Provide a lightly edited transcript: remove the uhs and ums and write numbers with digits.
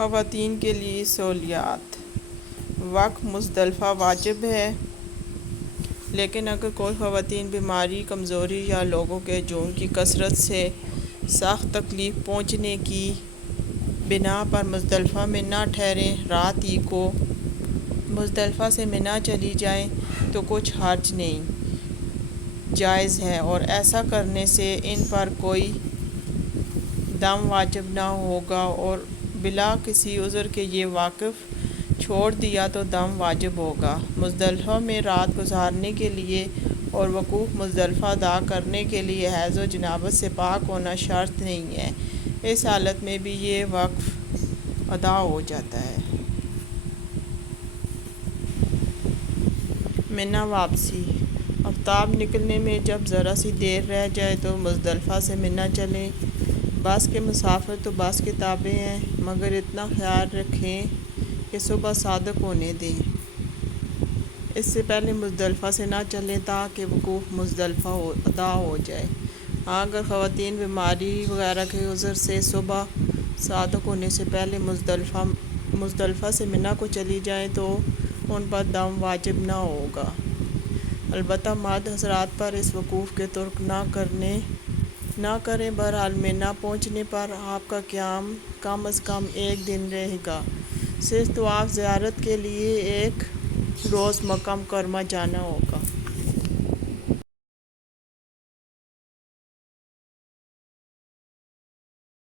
خواتین کے لیے سہولیات۔ وقف مزدلفہ واجب ہے، لیکن اگر کوئی خواتین بیماری، کمزوری یا لوگوں کے ہجوم کی کثرت سے سخت تکلیف پہنچنے کی بنا پر مزدلفہ میں نہ ٹھہریں، رات ہی کو مزدلفہ سے منی چلی جائیں تو کچھ حرج نہیں، جائز ہے، اور ایسا کرنے سے ان پر کوئی دم واجب نہ ہوگا، اور بلا کسی عذر کے یہ وقف چھوڑ دیا تو دم واجب ہوگا۔ مزدلفہ میں رات گزارنے کے لیے اور وقوف مزدلفہ ادا کرنے کے لیے حیض و جنابت سے پاک ہونا شرط نہیں ہے، اس حالت میں بھی یہ وقف ادا ہو جاتا ہے۔ منی واپسی۔ آفتاب نکلنے میں جب ذرا سی دیر رہ جائے تو مزدلفہ سے منی چلیں۔ بس کے مسافر تو بس کے تابع ہیں، مگر اتنا خیال رکھیں کہ صبح صادق ہونے دیں، اس سے پہلے مزدلفہ سے نہ چلیں تاکہ وقوف مزدلفہ ادا ہو جائے۔ ہاں، اگر خواتین بیماری وغیرہ کے عذر سے صبح صادق ہونے سے پہلے مزدلفہ سے منی کو چلی جائیں تو ان پر دم واجب نہ ہوگا، البتہ مرد حضرات پر اس وقوف کے ترک نہ کریں۔ بہرحال منی پہنچنے پر آپ کا قیام کم از کم ایک دن رہے گا، صرف طواف زیارت کے لیے ایک روز مکہ مکرمہ جانا ہوگا۔